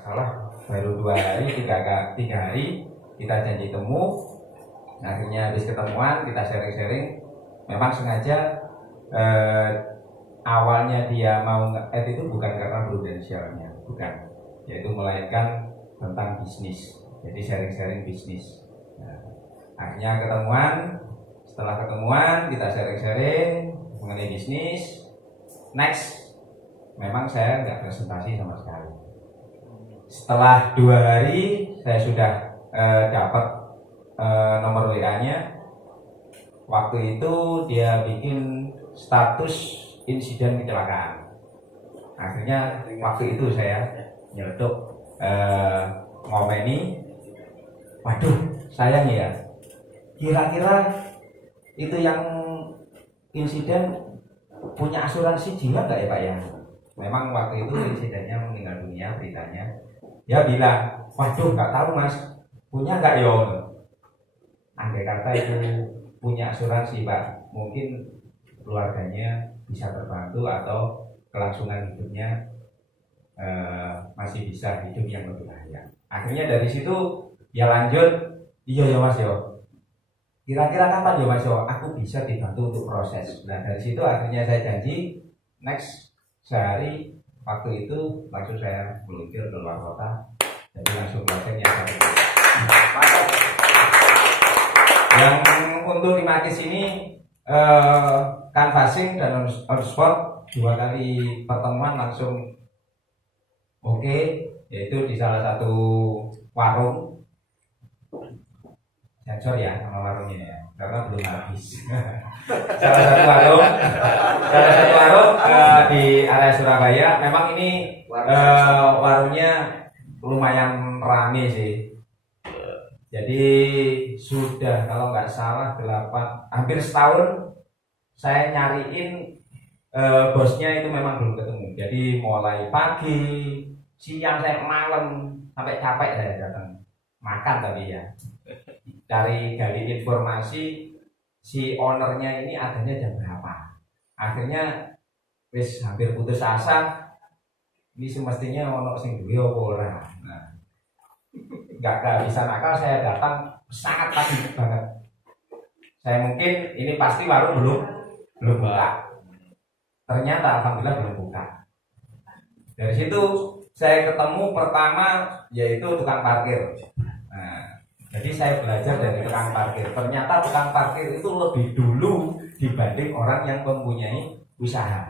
salah baru 2 hari, 3 hari kita janji temu. Akhirnya habis ketemuan kita sharing-sharing. Memang sengaja awalnya dia mau nge-add itu bukan karena prudensialnya, bukan, yaitu melainkan tentang bisnis. Jadi sharing-sharing bisnis. Nah, akhirnya ketemuan. Setelah ketemuan kita sharing-sharing mengenai bisnis. Next, memang saya nggak presentasi sama sekali. Setelah 2 hari saya sudah dapat nomor WA-nya. Waktu itu dia bikin status insiden kecelakaan. Akhirnya waktu itu saya nyeletuk ngomeni, waduh sayang ya, kira-kira itu yang insiden punya asuransi jiwa nggak ya Pak ya? Memang waktu itu insidennya meninggal dunia beritanya. Dia bilang, waduh nggak tahu Mas, punya nggak yo? Andai kata itu punya asuransi Pak, mungkin keluarganya bisa terbantu atau kelangsungan hidupnya masih bisa hidup yang lebih layak. Akhirnya dari situ ya lanjut, iya ya Mas yo. Kira-kira kapan ya Mas yo aku bisa dibantu untuk proses. Nah dari situ akhirnya saya janji next sehari waktu itu langsung saya meluncur ke luar kota. Jadi langsung closing yang satu. Yang untuk 5 case ini canvassing dan on spot 2 kali pertemuan langsung oke, yaitu di salah satu warung. Sensor ya nama warungnya ya, karena belum habis. salah satu warung di area Surabaya. Memang ini warungnya lumayan rame sih. Jadi sudah kalau nggak salah hampir setahun saya nyariin bosnya itu memang belum ketemu. Jadi mulai pagi, siang, saya malam sampai capek saya datang makan tadi ya. Dari gali informasi si ownernya ini adanya jam berapa. Akhirnya wis hampir putus asa. Ini semestinya ono sing duwe apa ora. Nah, nggak bisa nakal, saya datang sangat pagi banget. Saya mungkin ini pasti warung belum buka. Ternyata alhamdulillah belum buka. Dari situ saya ketemu pertama yaitu tukang parkir. Nah, jadi saya belajar dari tukang parkir. Ternyata tukang parkir itu lebih dulu dibanding orang yang mempunyai usaha.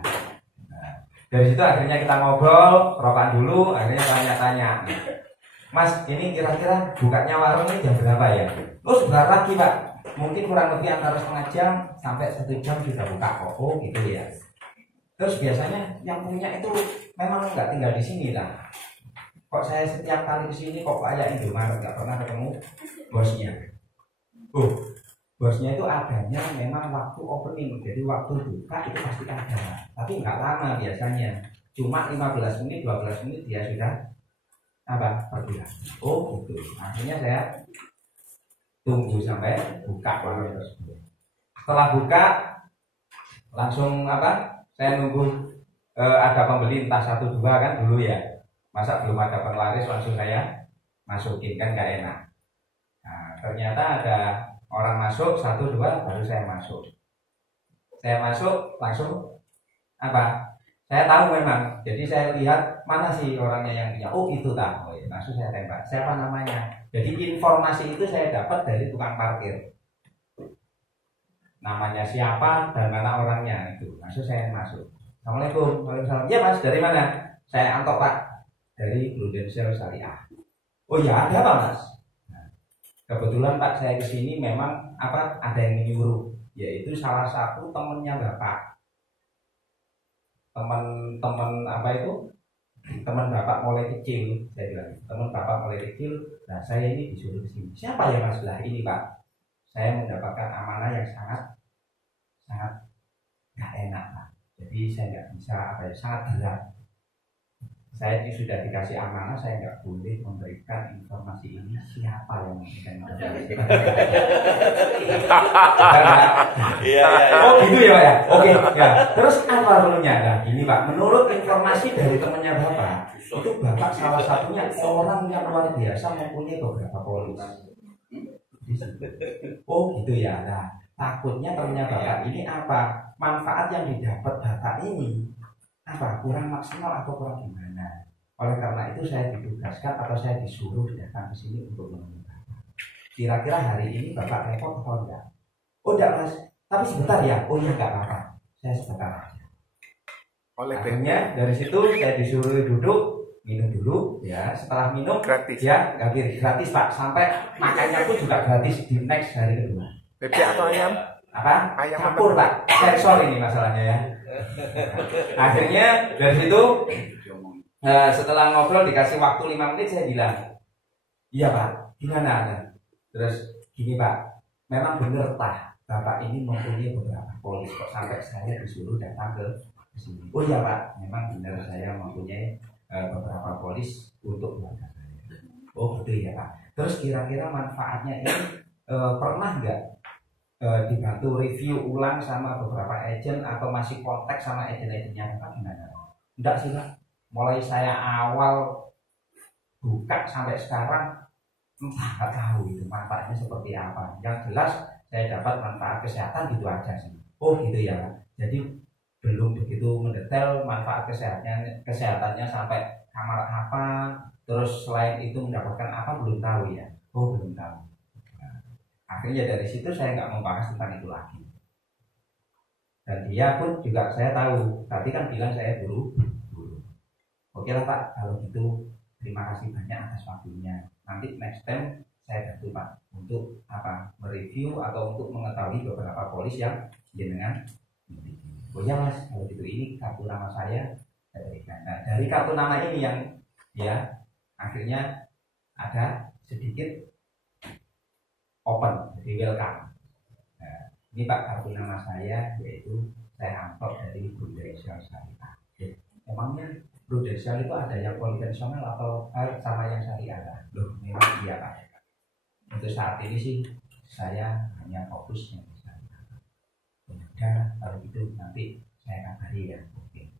Nah, dari situ akhirnya kita ngobrol, rokokan dulu, akhirnya tanya-tanya. Mas, ini kira-kira bukanya warung ini jam berapa ya? Oh, sebentar lagi Pak. Mungkin kurang lebih antara setengah jam sampai 1 jam sudah buka. Oh, gitu ya. Terus biasanya yang punya itu memang nggak tinggal di sini lah. Kok saya setiap kali kesini kok kayak Indomaret nggak pernah ketemu bosnya. Bosnya itu adanya memang waktu opening, jadi waktu buka itu pasti ada. Tapi nggak lama biasanya, cuma 15 menit, 12 menit dia sudah pergi. Oh gitu. Akhirnya saya tunggu sampai buka warung tersebut. Setelah buka langsung saya nunggu ada pembeli entah 1-2 kan dulu ya. Masa belum ada penglaris langsung saya masukin, kan gak enak. Nah, ternyata ada orang masuk 1-2 baru saya masuk. Saya masuk langsung saya tahu memang. Jadi saya lihat mana sih orangnya yang punya. Oh itu tak. Oh, ya. Langsung saya tembak. Siapa namanya? Jadi informasi itu saya dapat dari tukang parkir. Namanya siapa dan mana orangnya itu. Langsung saya masuk. Assalamualaikum. Waalaikumsalam. Ya Mas, dari mana? Saya Anto Pak. Dari Prudensial Syariah. Oh ya, ada apa Mas? Nah, kebetulan Pak saya kesini memang ada yang menyuruh, yaitu salah satu temannya Bapak. Teman teman Bapak mulai kecil, saya bilang. Teman Bapak mulai kecil. Nah saya ini disuruh kesini. Siapa ya Mas? Lah ini Pak. Saya mendapatkan amanah yang sangat nggak enak Pak. Jadi saya nggak bisa sangat berat. saya sudah dikasih amanah, saya nggak boleh memberikan informasi ini siapa yang memberikan informasi. Iya. Oh gitu ya Pak ya. Oke ya. Terus apa perlunya? Nah gini Pak, menurut informasi dari temannya Bapak, itu Bapak salah satunya orang yang luar biasa mempunyai beberapa polis. Oh gitu ya. Nah takutnya temannya Bapak ini apa? Manfaat yang didapat Bapak ini apa? Kurang maksimal atau kurang gimana? Oleh karena itu saya ditugaskan atau saya disuruh datang ke sini untuk menemui Bapak. Kira-kira hari ini Bapak repot atau enggak? Oh enggak Mas, tapi sebentar ya. Oh iya enggak apa-apa, saya sebentar aja. Akhirnya dari situ saya disuruh duduk, minum dulu ya. Setelah minum Gratis. ya, gratis Pak. Sampai makannya pun juga gratis di next hari kedua. Bebek atau ayam? Apa? Ayam Campur Pak. Sensor ini masalahnya ya. Akhirnya dari situ setelah ngobrol dikasih waktu 5 menit, saya bilang, iya Pak, gimana Anda? Terus gini Pak, memang benar Pak, Bapak ini mempunyai beberapa polis kok sampai saya disuruh datang ke sini. Oh iya Pak, memang benar saya mempunyai beberapa polis untuk keluarga saya. Oh gitu ya Pak. Terus kira-kira manfaatnya ini pernah nggak dibantu review ulang sama beberapa agent atau masih kontak sama agent-agentnya Pak gimana? Enggak sih Pak. Mulai saya awal buka sampai sekarang entah nggak tahu itu manfaatnya seperti apa. Yang jelas saya dapat manfaat kesehatan gitu aja sih. Oh gitu ya Pak. Jadi belum begitu mendetail manfaat kesehatannya sampai kamar apa, terus selain itu mendapatkan apa belum tahu ya. Oh belum tahu. Akhirnya dari situ saya nggak membahas tentang itu lagi. Dan dia pun juga saya tahu, tadi kan bilang saya buru. Oke lah Pak, kalau gitu terima kasih banyak atas waktunya. Nanti next time saya bantu Pak untuk apa? Mereview atau untuk mengetahui beberapa polis yang jenengan. Oh ya Mas, kalau gitu ini kartu nama saya berikan. Nah dari kartu nama ini yang ya akhirnya ada sedikit open, jadi welcome. Nah, ini Pak kartu nama saya, yaitu saya amplop dari Prudential Syariah. Emangnya Prudential itu ada yang konvensional atau sama yang syariah? Loh, memang iya Pak. Untuk saat ini sih saya hanya fokus yang syariah. Ya, kalau gitu nanti saya kabari ya. Oke.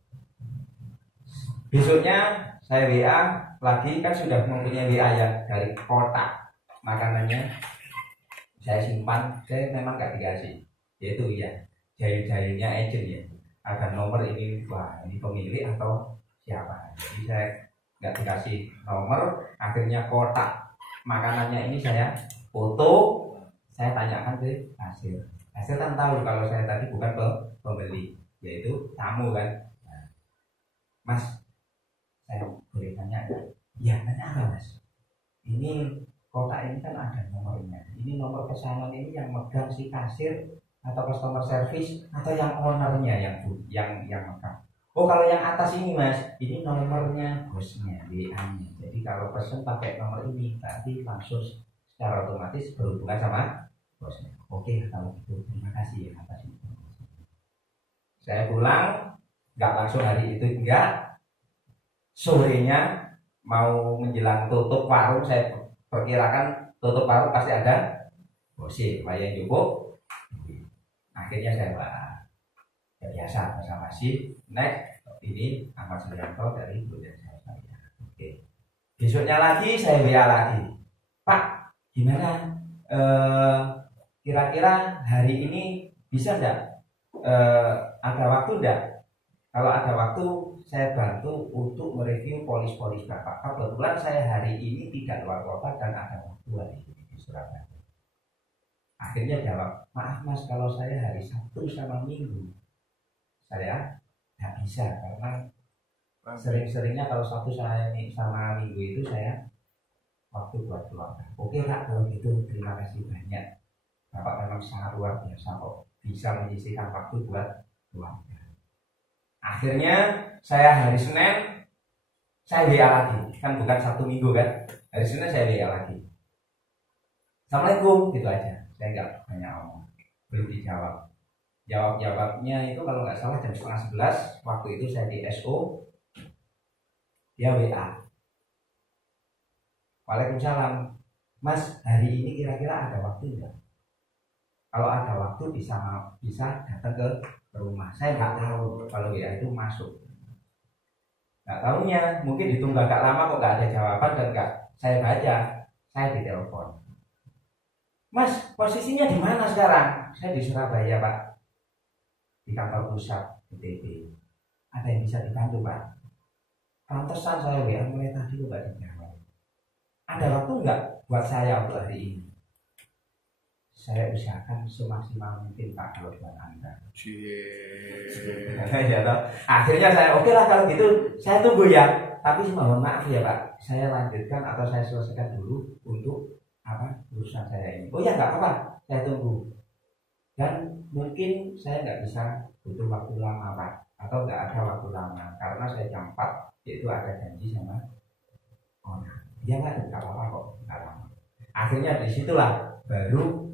Besoknya saya WA lagi, kan sudah mempunyai WA ya dari kotak makanannya. Saya simpan, saya memang nggak dikasih, yaitu ya jahil-jahilnya agent ya, ada nomor ini, wah ini pemilik atau siapa, jadi saya nggak dikasih nomor. Akhirnya kotak makanannya ini saya foto, saya tanyakan ke hasil kan tahu kalau saya tadi bukan pembeli, yaitu tamu kan. Nah, Mas, saya boleh tanya? Ya tanya apa Mas? Ini kotak ini kan ada nomornya. Ini nomor pesanan ini yang megang si kasir atau customer service atau yang ownernya yang megang. Oh kalau yang atas ini Mas, ini nomornya bosnya, WA-nya. Jadi kalau pesen pakai nomor ini, nanti langsung secara otomatis berhubungan sama bosnya. Oke kalau gitu terima kasih ya atas informasi. Saya pulang, nggak langsung hari itu enggak. Sorenya mau menjelang tutup warung, saya perkirakan tutup warung pasti ada bosi, yang cukup. Akhirnya saya ya biasa bersama si next ini Ahmad Suryanto dari Prudential Syariah. Oke. Besoknya lagi saya WA lagi, Pak gimana? Kira-kira hari ini bisa enggak? Ada waktu enggak? Kalau ada waktu saya bantu untuk mereview polis-polis Bapak. Kebetulan saya hari ini tidak luar kota dan ada waktu hari ini di Surabaya. Akhirnya jawab, maaf Mas, kalau saya hari Sabtu sama Minggu saya nggak bisa, karena sering-seringnya kalau Sabtu saya sama Minggu itu saya waktu buat keluarga. Oke Pak, kalau gitu terima kasih banyak. Bapak memang sangat luar biasa kok, bisa menyisihkan waktu buat keluarga. Akhirnya saya hari Senin saya WA lagi, kan bukan Sabtu Minggu kan. Hari Senin saya WA lagi, Assalamualaikum, gitu aja. Saya nggak banyak ngomong, belum dijawab. Jawabnya itu kalau nggak salah jam 10:30. Waktu itu saya di SO dia WA, Waalaikumsalam, Mas hari ini kira-kira ada waktu enggak? Kalau ada waktu bisa datang ke rumah. Saya nggak tahu kalau WA itu masuk. Nggak tahunya mungkin ditunggu agak lama kok nggak ada jawaban dan nggak saya baca, saya ditelepon. Mas, posisinya di mana sekarang? Saya di Surabaya, Pak. Di kantor pusat ITB. Ada yang bisa dibantu, Pak? Pantesan saya WA mulai tadi kok nggak dijawab. Ada waktu nggak buat saya untuk hari ini? Saya usahakan semaksimal mungkin, Pak, kalau buat Anda. Ya, akhirnya saya oke lah kalau gitu saya tunggu ya. Tapi mohon maaf ya Pak, saya lanjutkan atau saya selesaikan dulu untuk urusan saya ini. Oh ya nggak apa-apa, saya tunggu. Dan mungkin saya nggak bisa butuh waktu lama Pak, atau nggak ada waktu lama karena saya jam 4 yaitu ada janji sama orang. Ya nggak apa-apa kok, nggak lama. Akhirnya disitulah baru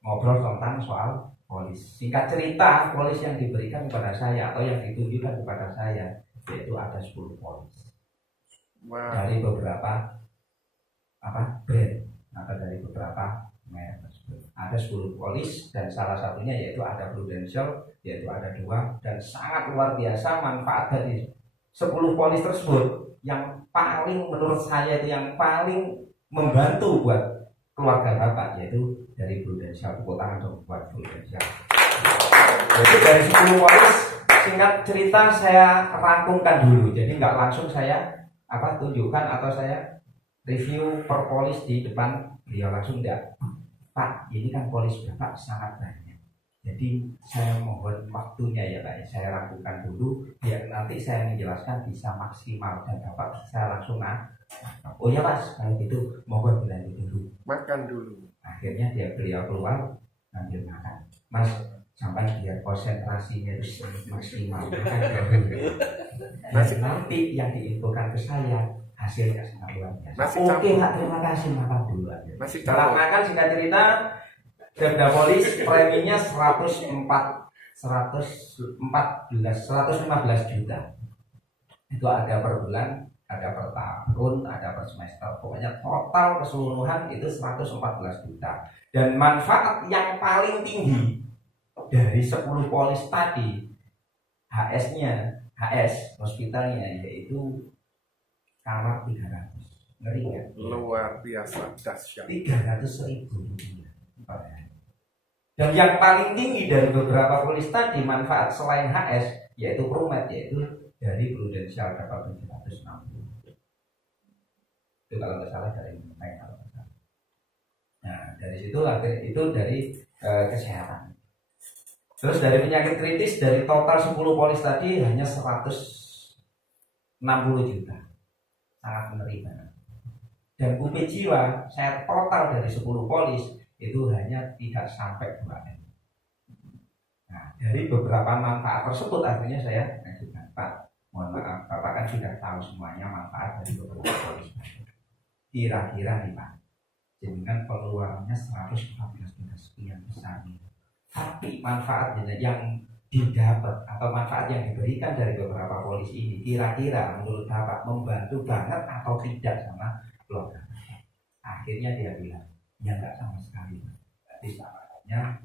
ngobrol tentang soal polis. Singkat cerita, polis yang diberikan kepada saya atau yang ditunjukkan kepada saya yaitu ada 10 polis. Wow. Dari beberapa brand atau dari beberapa merek tersebut. Ada 10 polis dan salah satunya yaitu ada Prudential, yaitu ada 2, dan sangat luar biasa manfaat dari 10 polis tersebut yang paling menurut saya itu yang paling membantu buat keluarga Bapak yaitu dari Prudential. Tepuk tangan dong buat Prudential. Jadi dari 10 polis, singkat cerita saya rangkumkan dulu. Jadi nggak langsung saya tunjukkan atau saya review per polis di depan beliau langsung, enggak. Pak, ini kan polis Bapak sangat banyak. Jadi saya mohon waktunya ya Pak, saya rangkumkan dulu biar nanti saya menjelaskan bisa maksimal dan Bapak bisa langsung oh ya Mas, kalau gitu mohon dilanjut dulu. Makan dulu. Akhirnya beliau keluar sambil makan. Mas, sampai biar konsentrasinya itu maksimal. Nanti yang diinfokan ke saya hasilnya sangat luar biasa. Oke Pak, terima kasih, makan dulu. Setelah makan singkat cerita, denda polis preminya 115 juta. Itu ada per bulan, ada per tahun, ada per semester. Pokoknya total keseluruhan itu 114 juta. Dan manfaat yang paling tinggi dari 10 polis tadi, HS hospitalnya yaitu kamar 300. Ngeri ya? Luar biasa dahsyat. 300.000 rupiah. Dan yang paling tinggi dari beberapa polis tadi manfaat selain HS yaitu Promed, yaitu dari Prudential dapat 760. Itu kalau nggak salah dari kalau nggak salah. Nah dari situ itu dari kesehatan. Terus dari penyakit kritis dari total 10 polis tadi hanya 160 juta. Sangat menerima. Dan UP jiwa saya total dari 10 polis itu hanya tidak sampai 2M. Nah dari beberapa manfaat tersebut akhirnya saya mengajukan, Pak, mohon maaf Bapak kan sudah tahu semuanya manfaat dari beberapa polis. Kira-kira nih Pak, dengan pengeluarannya 114 juta sekian besar nih. Tapi manfaatnya yang didapat atau manfaat yang diberikan dari beberapa polis ini kira-kira menurut Bapak membantu banget atau tidak sama keluarga? Akhirnya dia bilang, ya enggak sama sekali. Berarti sama halnya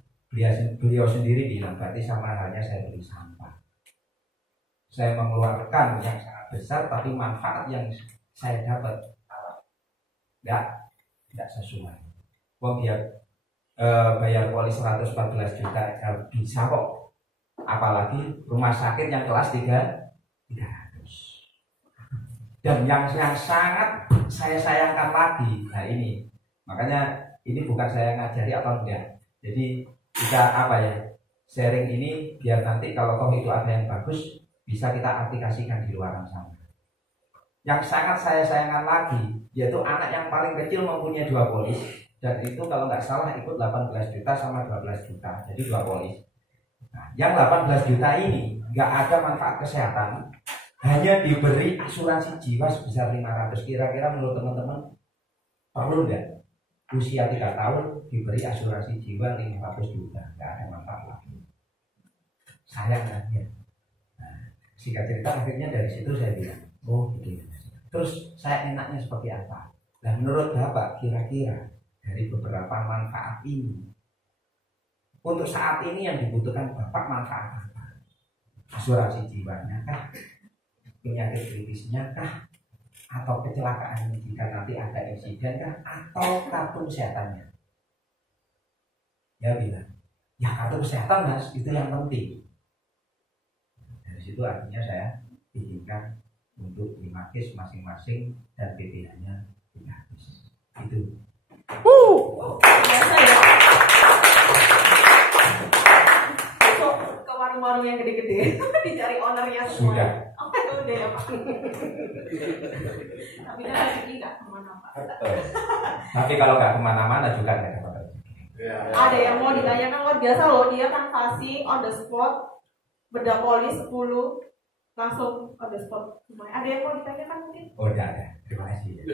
beliau sendiri bilang, berarti sama halnya saya beli sampah. Saya mengeluarkan yang sangat besar tapi manfaat yang saya dapat enggak sesuai. Wong dia bayar polis 114 juta bisa kok, apalagi rumah sakit yang kelas 300. Dan yang sangat saya sayangkan lagi, nah ini makanya ini bukan saya ngajari atau enggak, jadi kita sharing ini biar nanti kalau toh itu ada yang bagus bisa kita aplikasikan di luar sana. Yang sangat saya sayangkan lagi yaitu anak yang paling kecil mempunyai 2 polis. Dan itu kalau nggak salah ikut 18 juta sama 12 juta, jadi 2 polis. Nah, yang 18 juta ini nggak ada manfaat kesehatan, hanya diberi asuransi jiwa sebesar 500. Kira-kira menurut teman-teman perlu nggak usia 3 tahun diberi asuransi jiwa 500 juta? Nggak ada manfaat lagi. Sayang kan ya. Nah, singkat cerita akhirnya dari situ saya bilang, Oh gitu. Terus saya enaknya seperti apa? Dan menurut Bapak kira-kira dari beberapa manfaat ini, untuk saat ini yang dibutuhkan Bapak manfaat apa? Asuransi jiwanya kah? Penyakit kritisnya kah? Atau kecelakaan jika nanti ada insiden kah? Atau kartu kesehatannya? Ya bilang, ya kartu kesehatan Mas, itu yang penting. Dari situ artinya saya bikinkan untuk 5 case masing-masing dan PPH-nya 3 case. Itu. Biasa ya. Besok ke warung-warung yang gede-gede dicari ownernya semua. Sudah. Oh, udah ya Pak. Tapi kan rezeki nggak kemana Pak. Tapi kalau nggak kemana-mana juga nggak dapat rezeki. Ada yang mau ditanyakan luar biasa loh, dia kan kasih on the spot bedah poli 10 langsung on the spot. Ada yang mau ditanyakan mungkin? Oh, udah ada. Terima kasih.